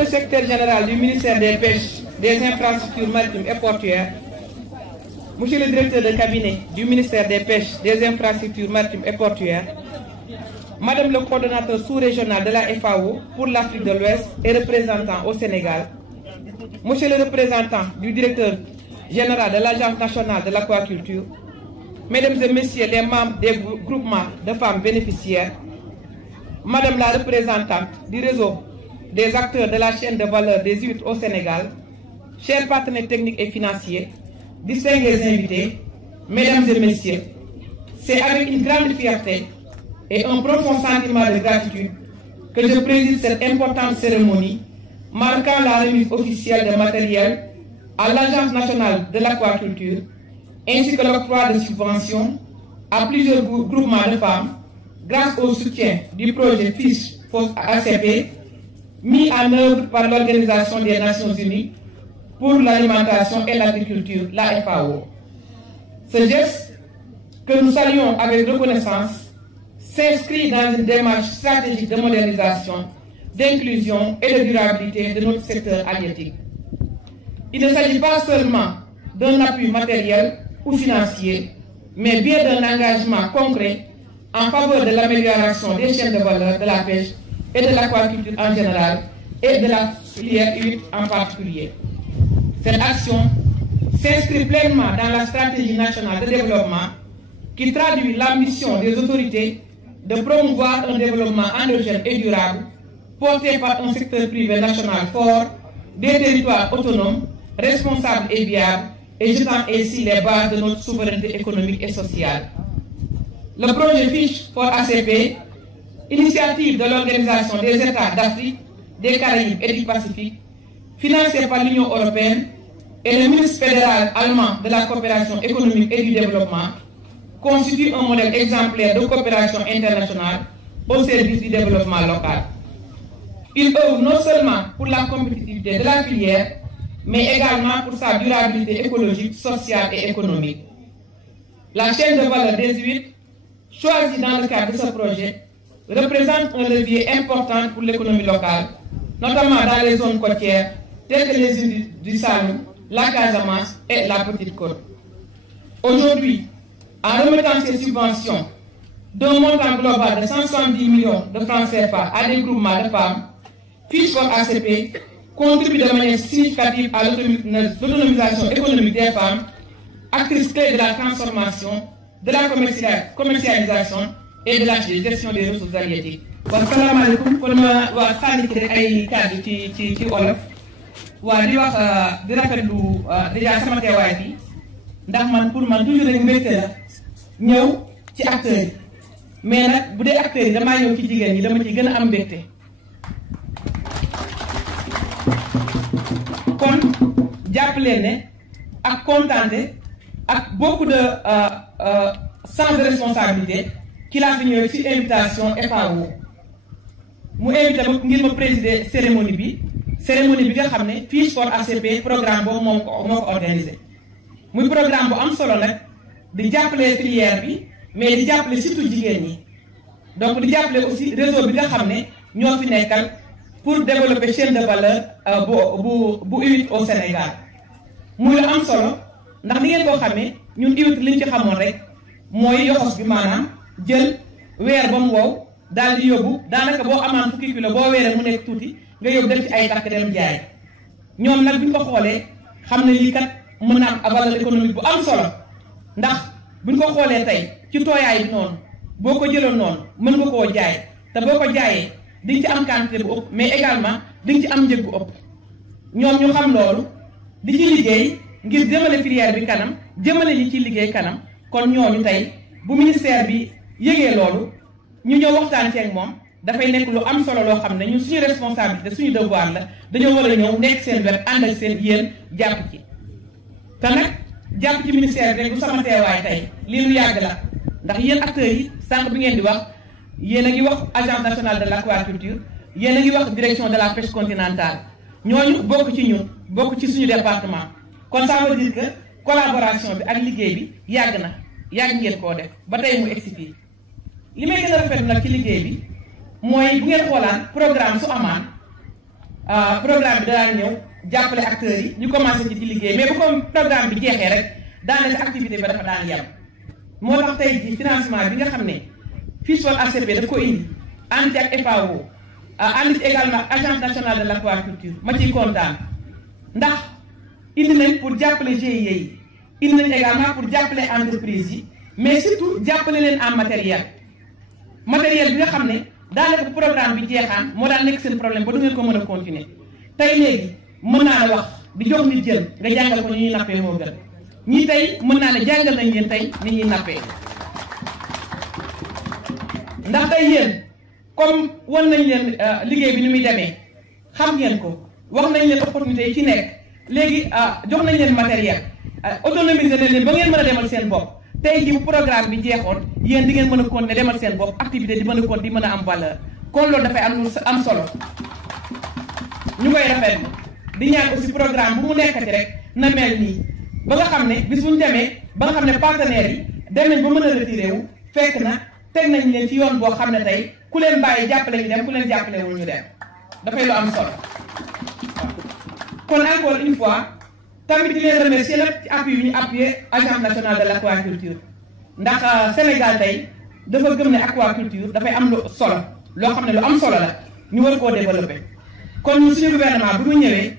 le secrétaire général du ministère des Pêches, des Infrastructures maritimes et portuaires, Monsieur le directeur de cabinet du ministère des Pêches, des Infrastructures maritimes et portuaires, Madame le coordonnateur sous-régional de la FAO pour l'Afrique de l'Ouest et représentant au Sénégal, Monsieur le représentant du directeur général de l'Agence nationale de l'aquaculture, Mesdames et Messieurs les membres des groupements de femmes bénéficiaires, Madame la représentante du réseau des acteurs de la chaîne de valeur des huîtres au Sénégal, chers partenaires techniques et financiers, distingués invités, Mesdames et Messieurs, c'est avec une grande fierté et un profond sentiment de gratitude que je préside cette importante cérémonie marquant la remise officielle de matériel à l'Agence nationale de l'aquaculture ainsi que l'octroi de subventions à plusieurs groupements de femmes grâce au soutien du projet Fish for ACP mis en œuvre par l'Organisation des Nations Unies pour l'alimentation et l'agriculture, la FAO. Ce geste, que nous saluons avec reconnaissance, s'inscrit dans une démarche stratégique de modernisation, d'inclusion et de durabilité de notre secteur halieutique. Il ne s'agit pas seulement d'un appui matériel ou financier, mais bien d'un engagement concret en faveur de l'amélioration des chaînes de valeur de la pêche et de l'aquaculture en général et de la filière huître en particulier. Cette action s'inscrit pleinement dans la stratégie nationale de développement qui traduit l'ambition des autorités de promouvoir un développement endogène et durable porté par un secteur privé national fort, des territoires autonomes, responsables et viables, et jetant ainsi les bases de notre souveraineté économique et sociale. Le projet Fish for ACP, initiative de l'Organisation des États d'Afrique, des Caraïbes et du Pacifique, financé par l'Union européenne et le ministre fédéral allemand de la coopération économique et du développement, constitue un modèle exemplaire de coopération internationale au service du développement local. Il œuvre non seulement pour la compétitivité de la filière, mais également pour sa durabilité écologique, sociale et économique. La chaîne de valeur des huîtres, choisie dans le cadre de ce projet, représente un levier important pour l'économie locale, notamment dans les zones côtières telles que les îles du Saloum, la Casamance et la Petite Côte. Aujourd'hui, en remettant ces subventions d'un montant global de 170 millions de francs CFA à des groupements de femmes, Fish for ACP contribue de manière significative à l'autonomisation économique des femmes, actrices clés de la transformation, de la commercialisation et de la gestion des ressources halieutiques. Asalaamaaleykum kon ma waa sànni ci rek ay kàddu ci olof waa di wax di rafetlu déjà sama teewaay bi ndax man pour man toujours rek mbégte la ñëw ci acteurs yi mais nag bu dee acteurs yi damaa ñëw ci jigéen ñi dama ci gën a am mbégte kon jàpp leen ne ak kontaante ak beaucoup de sens de responsabilité ci laa fi ñëwee ci invitation FAO mu invité ma ngir ma présider cérémonie bi nga xam ne Fish for ACP programme boobu moo ko organisé muy programme bu am solo nag di jàppale filière bi mais di jàppale surtout jigéen ñi donc di jàppale aussi réseau bi nga xam ne ñoo fi nekkal pour développer chaîne de valeur bu huître au Sénégal muy lu am solo ndax ni ngeen koo xamee ñun huître liñ ci xamoon rek mooy yoxos bi maanaam jël weer ba mu wow daal di yóbbu daanaka boo amaan fukki kilo boo weeree mu nekk tuuti nga yóbbu def ci ay takk dem jaay ñoom nag buñ ko xoolee xam ne lii kat mën na am valeur économique bu am solo ndax buñ ko xoolee tey ci tooyaay bi noonu boo ko jëloon noonu mën nga koo jaay te boo ko jaayee di nga ci am quantité bu ëpp mais également di nga ci am njëg bu ëpp ñoom ñu xam loolu di ci liggéey ngir jëmale filière bi kanam jëmale ñi ci liggéey kanam kon ñooñu tey bu ministère bi yëgee loolu ñu ñëw waxtaan ci ak moom dafay nekk lu am solo loo xam ne ñun suñu responsabilité suñu devoir la dañoo war a ñëw nekk seen wet ànd ak seen yéen jàpp ci te nag jàpp ci ministère bi rek du sama teewaay tey lii lu yàgg la ndax yéen acteurs yi sànq bi ngeen di wax yéen a ngi wax agence nationale de l'aquaculture yéen a ngi wax direction de la pêche continentale ñooñu bokk ci ñun bokk ci suñu département kon ça veut dire que collaboration bi ak liggéey bi yàgg ngeen koo def ba tey mu egsi fii li may gën a rafetlu nag ci liggéey bi mooy bu ngeen xoolaan programme su amaan programme bi daan ñëw jàppale acteurs yi ñu commencé ci di liggéey mais bu ko programme bi jeexee rek daanaka activité bi dafa daan yem. moo tax tey jii financement bi nga xam ne FISPOL ACP daf ko indi ànd ci ak FAO ànd ci également agence nationale de l' aquaculture ma ciy kontaan ndax indi nañ pour jàppale GIE yi indi nañ également pour jàppale entreprise yi mais surtout jàppale leen en matériel bi nga xam ne daanaka programme bi jeexaan moo daan nekk seen problème ba du ngeen ko mën a continuer tey léegi mën naa la wax di jox nit jël nga jàngal ko ñu ñuy nappee moo gën ñii tey mën naa ne jàngal nañ leen tey ni ñuy nappee ndax tey yéen comme wan nañ leen liggéey bi ni muy demee xam ngeen ko wax nañ leen opportunité yi ci nekk léegi jox nañ leen matériel autonomiser nañ leen ba ngeen mën a demal seen bopp tey ji bu programme bi jeexoon yéen di ngeen mën a continuer demal seen bopp activité di mën a continuer di mën a am valeur kon loolu dafay am solo ñu koy rafetlu di ñaan aussi programme bu mu nekkati rek na mel nii ba nga xam ne bis bu ñu demee ba nga xam ne partenaires yi dem nañ ba mën a retiré wu fekk na teg nañ leen ci yoon boo xam ne tey ku leen bàyyi jàppale ñu dem ku leen jàppale wul ñu dem dafay lu am solo kon encore une fois tamit di leen remercier la ci appui yu ñu appuyé agence nationale de l' aquaculture ndax Sénégal tey dafa gëm ne aquaculture dafay am lu solo loo xam ne lu am solo la ñu war koo développé kon ñun suñu gouvernement bu ñu ñëwee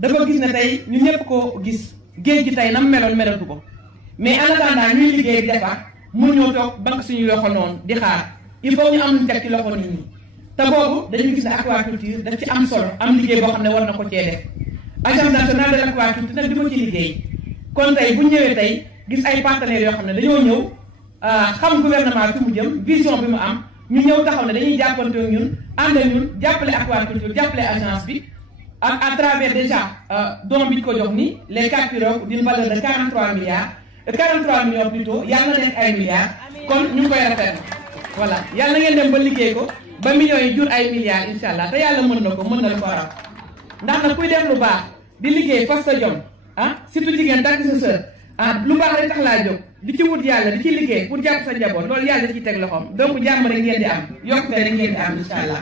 dafa gis ne tey ñu ñëpp ko gis géej gi tey nam meloon melatu ko mais en attendant ñuy liggéey di defar mun ñoo toog banque suñu loxo noonu di xaar il faut ñu am luñ teg ci loxo nit ñi te boobu dañuy gis ne aquaculture daf ci am solo am liggéey boo xam ne war na ko cee def agence nationale de l' aquaculture nag di ko ci liggéey kon tey bu ñëwee tey gis ay partenaires yoo xam ne dañoo ñëw xam gouvernement fi mu jëm vision bi mu am ñu ñëw taxaw ne dañuy jàppante ak ñun ànd ak ñun jàppale aquaculture jàppale agence bi ak à travers déjà don bi ñu ko jox ni les 4 pirogues d'une valeur de 43 millions plutôt yàlla na nekk ay milliards kon ñu ngi koy rafetlu voilà yàlla na ngeen dem ba liggéey ko ba millions yi jur ay milliards incha allah te yàlla mën na ko mën na la ko raw ndax nag kuy def lu baax di liggéey fas sa jom surtout jigéen takk sa sër lu baax rek tax laa jóg di ci wut yàlla di ci liggéey pour jàpp sa njaboot loolu yàlla da ciy teg loxoom donc jàmm rek ngeen di am yokkute rek ngeen di am incha allah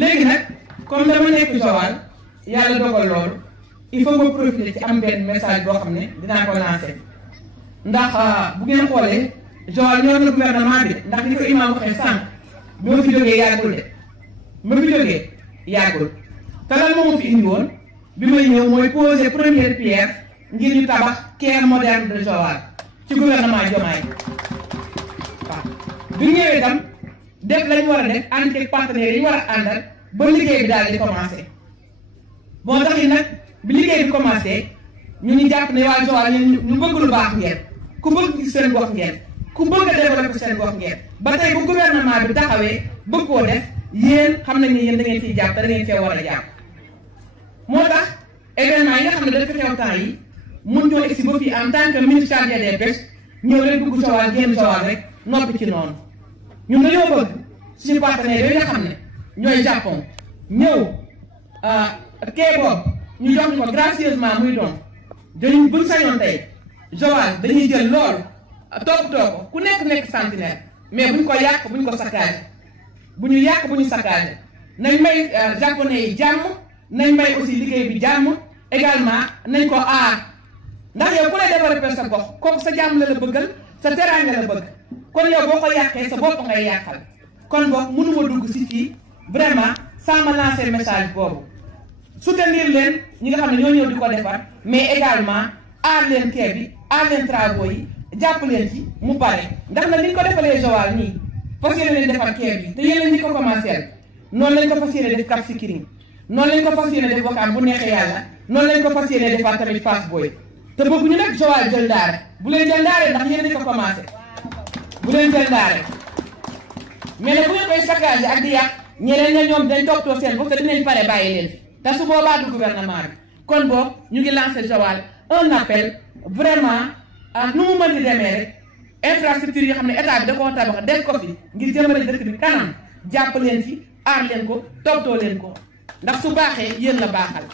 léegi nag comme dama nekk Joal yàlla dogal loolu il faut nga profiter ci am benn message boo xam ne dinaa ko lancé ndax bu ngeen xoolee Joal ñoo na gouvernement bi ndax ni ko imam waxee sànq bi ma fi jógee yàggul de ma fi jógee yàggul te lan moo ma fi indi woon bi may ñëw mooy poser première pierre ngir ñu tabax quai moderne de Joal ci gouvernement Diomaye waaw bi ñëwee itam def lañu war a def ànd ak partenaires yi ñu war a àndal ba liggéey bi daal di commencé moo tax it nag bi liggéey bi commencé ñu ngi jàpp ne waa Joal ñu bëgg lu baax ngeen ku bëgg gis seen gox ngeen ku bëgg a développé seen gox ngeen ba tey bu gouvernement bi taxawee bëgg koo def yéen xam nañ ne yéen da ngeen ciy jàpp da ngeen cee war a jàpp moo tax événement yi nga xam ne dafa xew temps yi mun ñoo egsi ba fii en tant que ministre chargé des pêches ñëw rek dugg Joal génn Joal rek noppi ci noonu ñun dañoo bëgg suñu partenaires yooyu nga xam ne ñooy Japon ñëw kee boobu ñu jox ñu ko gracieusement muy doon dañu buñ sañoon tey Joal dañuy jël loolu toppatoo ko ku nekk sentinelle mais buñ ko yàq buñ ko saccagé bu ñu yàq bu ñu saccagé nañ may japonais yi jàmm nañ may aussi liggéey bi jàmm également nañ ko aar ndax yow ku lay développé sa gox kooku sa jàmm la bëggal sa teraanga la bëgg kon yow boo ko yàqee sa bopp ngay yàqal kon boog mënuma dugg si fii vraiment sans ma lancer message boobu soutenir leen ñi nga xam ne ñoo ñëw di ko defar mais également aar leen kee bi aar leen travaux yi jàpp leen ci mu pare ndax nag ni ñu ko defalee Joal nii fas yéene leen defar kee bi te yéen ñi ko commencé noonu lañ ko fas yéene def Cap Skirring noonu lañ ko fas yéene def Ouakam bu neexee yàlla noonu lañ ko fas yéene defaat tamit Fass Boye te bëgguñu nag Joal jël ndaare bu leen jël ndaare ndax yéen ñi ko commencé bu leen jël ndaare mais nag bu ngeen koy saccagé ak di yàq ñeneen ña ñoom dañ toppatoo seen bopp te dinañ pare bàyyi leen fi te su boobaa du gouvernement bi kon boobu ñu ngi lancé Joal un appel vraiment nu mu mën di demee rek infrastructure yoo xam ne état bi da koo tabax def ko fi ngir jëmale dëkk bi kanam jàpp leen fi aar leen ko toppatoo leen ko ndax su baaxee yéen la baaxal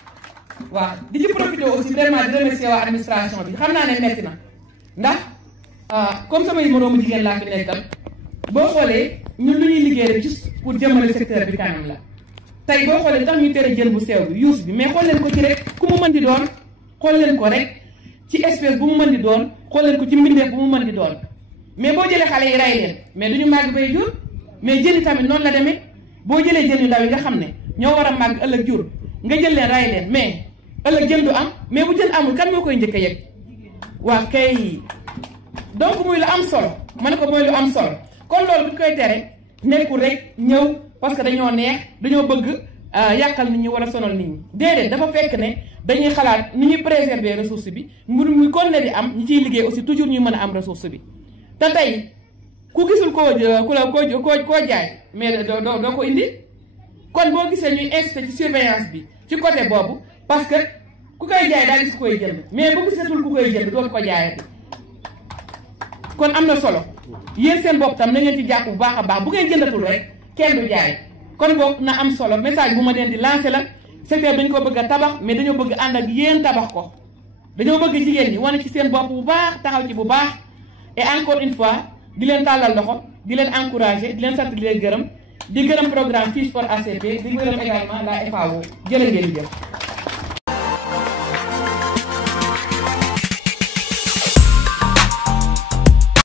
waaw di ci profité aussi vraiment di remercier waa administration bi xam naa ne metti na ndax comme samay moroomu jigéen laa fi nekkal boo xoolee ñun lu ñuy liggéey rek juste pour jëmale secteur bi kanam la tey boo xoolee tax ñu tere jën bu sew bi yuus bi mais xool leen ko ci rek ku mu mën di doon xool leen ko rek ci espèce bu mu mën di doon xool leen ko ci mbindeef bu mu mën di doon mais boo jëlee xale yi ray leen mais duñu màgg bay jur mais jën yi tamit noonu la demee boo jëlee jën yu ndaw yi nga xam ne ñoo war a màgg ëllëg jur nga jël leen ray leen mais ëllëg jën du am mais bu jën amul kan moo koy njëkk a yëg waa kay donc muy lu am solo ma ne ko mooy lu am solo kon loolu bu ñu koy tere nekkul rek ñëw parce que dañoo neex dañoo bëgg yàqal nit ñi wala sonal nit ñi déedéet dafa fekk ne dañuy xalaat ni ñuy préserver ressource bi mbir muy kon ne di am ñi ciy liggéey aussi toujours ñuy mën a am ressource bi te tey ku gisul koo jaay mais doo ko indi kon boo gisee ñuy insisté ci surveillance bi ci côté boobu parce que ku koy jaay daal gis ku koy jënd mais bu gisatul ku koy jënd dootu ko jaayati kon am na solo yéen seen bopp tam na ngeen ci jàpp bu baax a baax bu ngeen jëndatul rek kenn du jaay kon boog na am solo message bu ma leen di lancé la secteur dañu ko bëgg a tabax mais dañoo bëgg ànd ak yéen tabax ko dañoo bëgg jigéen ñi wane ci seen bopp bu baax taxaw ci bu baax et encore une fois di leen tàllal loxo di leen encouragé di leen sant di leen gërëm di gërëm programme Fiche for ACP di gërëm également la FAO jërë ngeen jëf